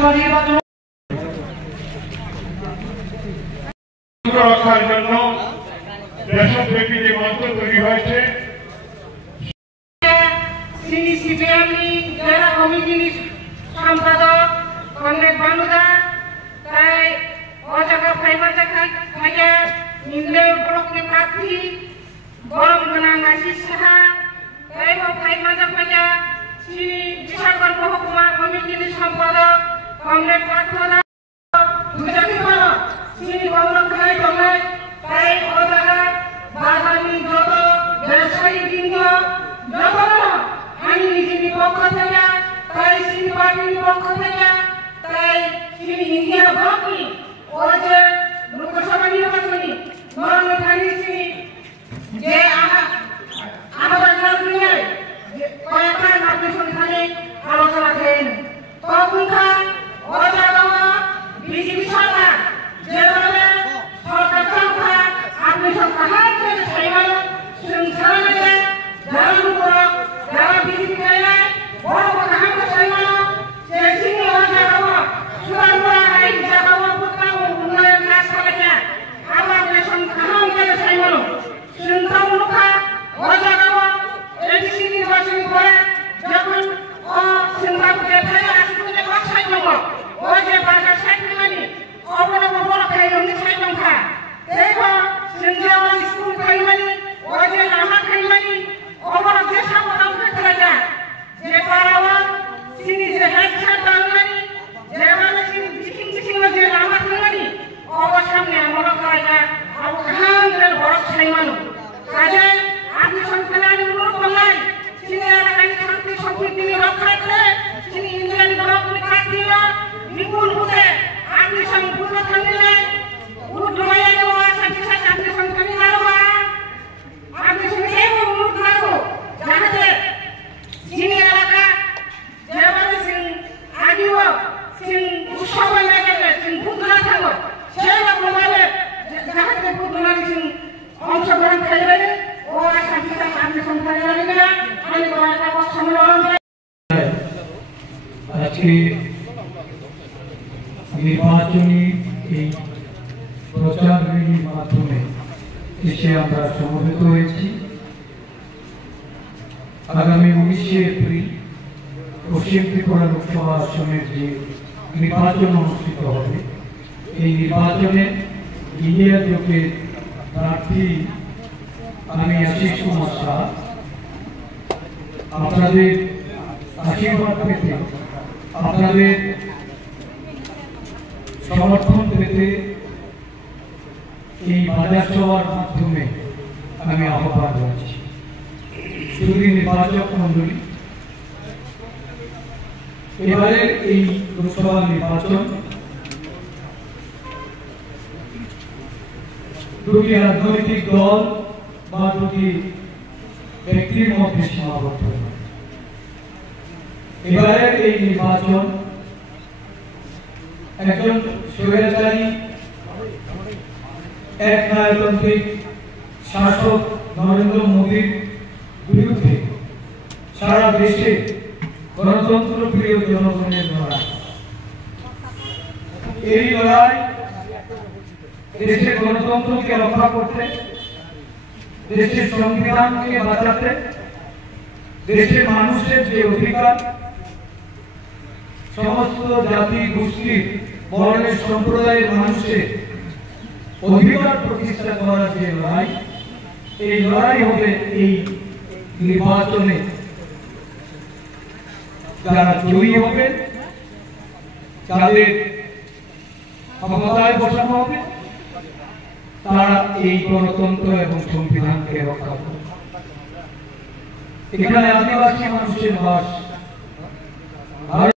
বিধানসভা নির্বাচন রক্ষার জন্য দেশব্যাপী যে মঞ্চ তৈরি হয়েছে জেলা কমিটির সম্পাদক কংগ্রেস বানুদা তাই অজাগা ফাইবাজা খাইয়া নিম্নের ব্লকের প্রার্থী গরম গোনাং আশিস সাহা তাই ফাইবাজা খাইয়া শ্রী বিশালগড় মহকুমা কমিটির সম্পাদক কংগ্রেস প্রার্থনা শ্রী গৌরব খাই টঙ্গাই তাই অজাগা বাগানি যত ব্যবসায়ী বৃন্দ যত আইনজীবী পক্ষ থেকে তাই শ্রী পার্টির পক্ষ থেকে তাই শ্রী ইন্ডিয়া ব্লকই ও যে লোকসভা নির্বাচনী মরণধারী শ্রী যে আমাদের জন্য কয়েকটা নির্বাচনী আলোচনা করেন তখনকার অজাগা বিজেপি সরকার যেভাবে সরকার সংখ্যা আপনি সংখ্যা হাতে সেইভাবে সংখ্যা যারা উপর যারা বিজেপি চাইলে বড় কথা হাতে সেইভাবে সেই সিংহ অজাগা সুরানপুরা এই জায়গা উপর উন্নয়ন কাজ করে না আমার সংখ্যা হাতে সেইভাবে সুন্দর মুখা অজাগা এই নির্বাচন করে যখন ও সিঙ্গাপুরে ফেলে আসলে বাসায় যাব ও যে বাজার সাইকেল মানে অবলম্ব বড় খাই রঙে সাই সংখ্যা দেখো সিঙ্গাপুর স্কুল খাই মানে ও যে লামা খাই মানে অবলম্ব যে সাবধান থাকতে লাগে যে পারাওয়া সিনি যে হেড ছাড় দাও মানে যে মানে সিং যে লামা খাই মানে অবর সামনে আমরা করা যায় আর কাহাঙ্গের বড় খাই মানে কাজে আপনি সংখ্যা অনুরোধ করলাই তিনি এলাকায় শান্তি সম্প্রীতি রক্ষা করে তিনি ইন্ডিয়ান গণতন্ত্র প্রার্থীরা বিপুল ভোটে আপনি সম্পূর্ণ থাকলে উদ্যোগে দেওয়া শান্তি শান্তি সংখ্যানি মারবা আপনি সঙ্গে অনুরোধ করবো যাতে তিনি এলাকা যেভাবে সিং আগিও সিং উৎসব লাগে সিং ভূতরা থাকো সেরকম ভাবে যাতে ভূতরা সিং অংশগ্রহণ করবে ও শান্তি শান্তি সংখ্যানি লাগে না আজকে নির্বাচনী এই প্রচার র্যালির মাধ্যমে এসে আমরা সমবেত হয়েছি। আগামী 19শে এপ্রিল পশ্চিম ত্রিপুরা লোকসভা আসনের যে নির্বাচন অনুষ্ঠিত হবে এই নির্বাচনে ইন্ডিয়া জোটের প্রার্থী আমি আশিস কুমার সাহা আপনাদের আশীর্বাদ পেতে আপনাদের সমর্থন পেতে এই বাজার সভার মাধ্যমে আমি আহ্বান জানাচ্ছি। শুধু নির্বাচক মন্ডলী এবারে এই লোকসভা নির্বাচন দুটি রাজনৈতিক দল বা দুটি ব্যক্তির মধ্যে সীমাবদ্ধ। এবারের এই নির্বাচন একজন স্বৈরাচারী একনায়কতান্ত্রিক শাসক নরেন্দ্র মোদীর বিরুদ্ধে সারা দেশে গণতন্ত্র প্রিয় জনগণের লড়াই। এই লড়াই দেশের গণতন্ত্রকে রক্ষা করতে, দেশের সংবিধানকে বাঁচাতে, দেশের মানুষের যে অধিকার সমস্ত জাতি গোষ্ঠীর বর্ণের সম্প্রদায়ের মানুষের অধিকার প্রতিষ্ঠা করার যে লড়াই, এই লড়াই হবে এই নির্বাচনে যারা জয়ী হবে যাদের ক্ষমতায় বসানো হবে তারা এই গণতন্ত্র এবং সংবিধানকে রক্ষা করবে। এখানে আদিবাসী মানুষের বাস।